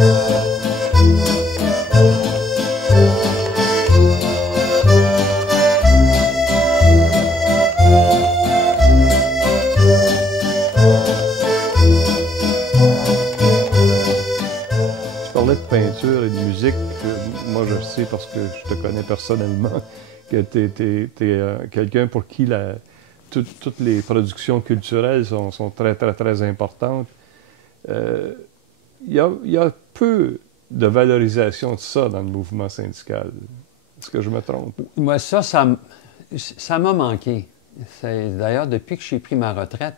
De peinture et de musique, moi je sais parce que je te connais personnellement que tu es, quelqu'un pour qui toutes les productions culturelles sont très, très, très importantes. Il y a peu de valorisation de ça dans le mouvement syndical. Est-ce que je me trompe? Moi, ça m'a manqué. D'ailleurs, depuis que j'ai pris ma retraite,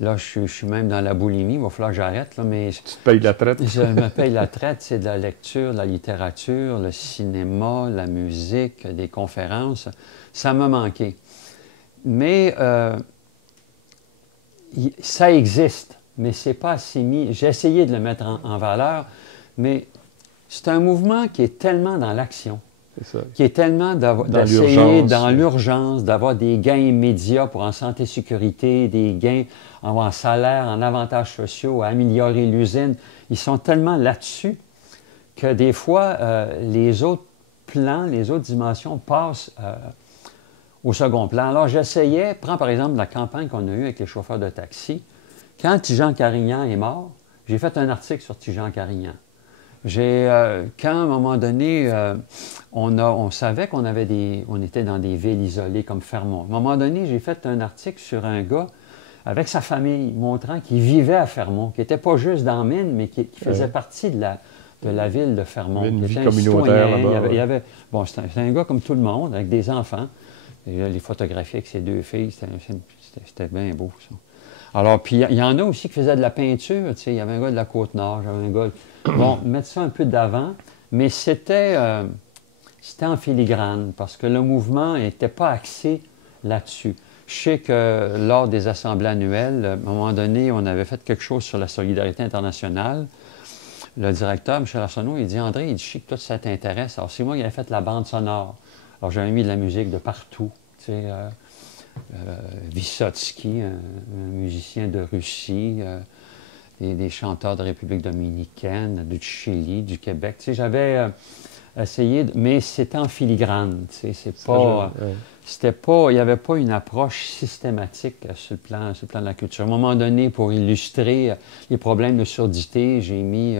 là, je suis même dans la boulimie, il va falloir que j'arrête, mais... Tu te payes la traite? Je me paye la traite, c'est de la lecture, de la littérature, le cinéma, la musique, des conférences. Ça m'a manqué. Mais ça existe, mais c'est pas assez mis. J'ai essayé de le mettre en valeur, mais c'est un mouvement qui est tellement dans l'action. Qui est tellement d'essayer dans l'urgence, d'avoir des gains immédiats pour en santé-sécurité, des gains en salaire, en avantages sociaux, à améliorer l'usine. Ils sont tellement là-dessus que des fois, les autres plans, les autres dimensions passent au second plan. Alors j'essayais, prends par exemple la campagne qu'on a eue avec les chauffeurs de taxi. Quand Tidjane Carignan est mort, j'ai fait un article sur Tidjane Carignan. Quand, à un moment donné, on savait qu'on était dans des villes isolées comme Fermont. À un moment donné, j'ai fait un article sur un gars avec sa famille, montrant qu'il vivait à Fermont, qui n'était pas juste dans Mine, mais qui faisait partie de la ville de Fermont. Il y avait une vie communautaire là-bas. Bon, c'était un gars comme tout le monde, avec des enfants. Et là, les photographies avec ses deux filles, c'était bien beau, ça. Alors, puis il y en a aussi qui faisaient de la peinture, tu sais, il y avait un gars de la Côte-Nord, j'avais un gars... Bon, mettre ça un peu d'avant, mais c'était en filigrane, parce que le mouvement n'était pas axé là-dessus. Je sais que lors des assemblées annuelles, à un moment donné, on avait fait quelque chose sur la solidarité internationale. Le directeur, Michel Arsenault, il dit « André, il dit, je sais que toi, ça t'intéresse. » Alors, c'est moi qui avais fait la bande sonore. Alors, j'avais mis de la musique de partout, tu sais... Vysotsky, un musicien de Russie, des chanteurs de République dominicaine, du Chili, du Québec. Tu sais, j'avais essayé, mais c'était en filigrane. Tu sais, il n'y avait pas une approche systématique sur le plan de la culture. À un moment donné, pour illustrer les problèmes de surdité, j'ai mis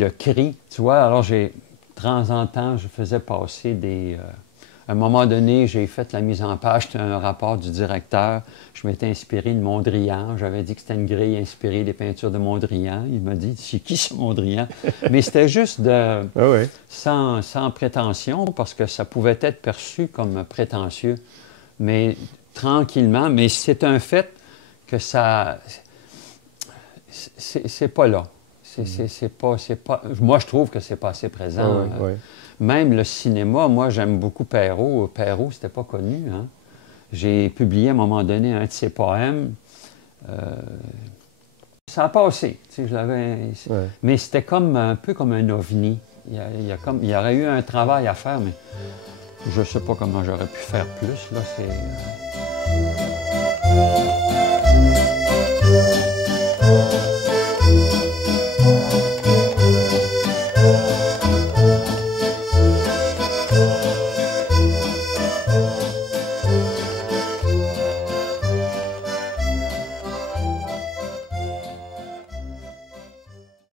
le cri, tu vois. Alors, de temps en temps, je faisais passer des... À un moment donné, j'ai fait la mise en page d'un rapport du directeur. Je m'étais inspiré de Mondrian. J'avais dit que c'était une grille inspirée des peintures de Mondrian. Il m'a dit « C'est qui ce Mondrian? » Mais c'était juste sans prétention, parce que ça pouvait être perçu comme prétentieux. Mais tranquillement, mais c'est un fait que ça... C'est pas là. Moi, je trouve que c'est pas assez présent. Même le cinéma, moi, j'aime beaucoup Perrault. Perrault, c'était pas connu, hein? J'ai publié à un moment donné un de ses poèmes. Ça a passé, tu sais, mais c'était un peu comme un ovni. Il y aurait eu un travail à faire, mais je sais pas comment j'aurais pu faire plus. Là, c'est...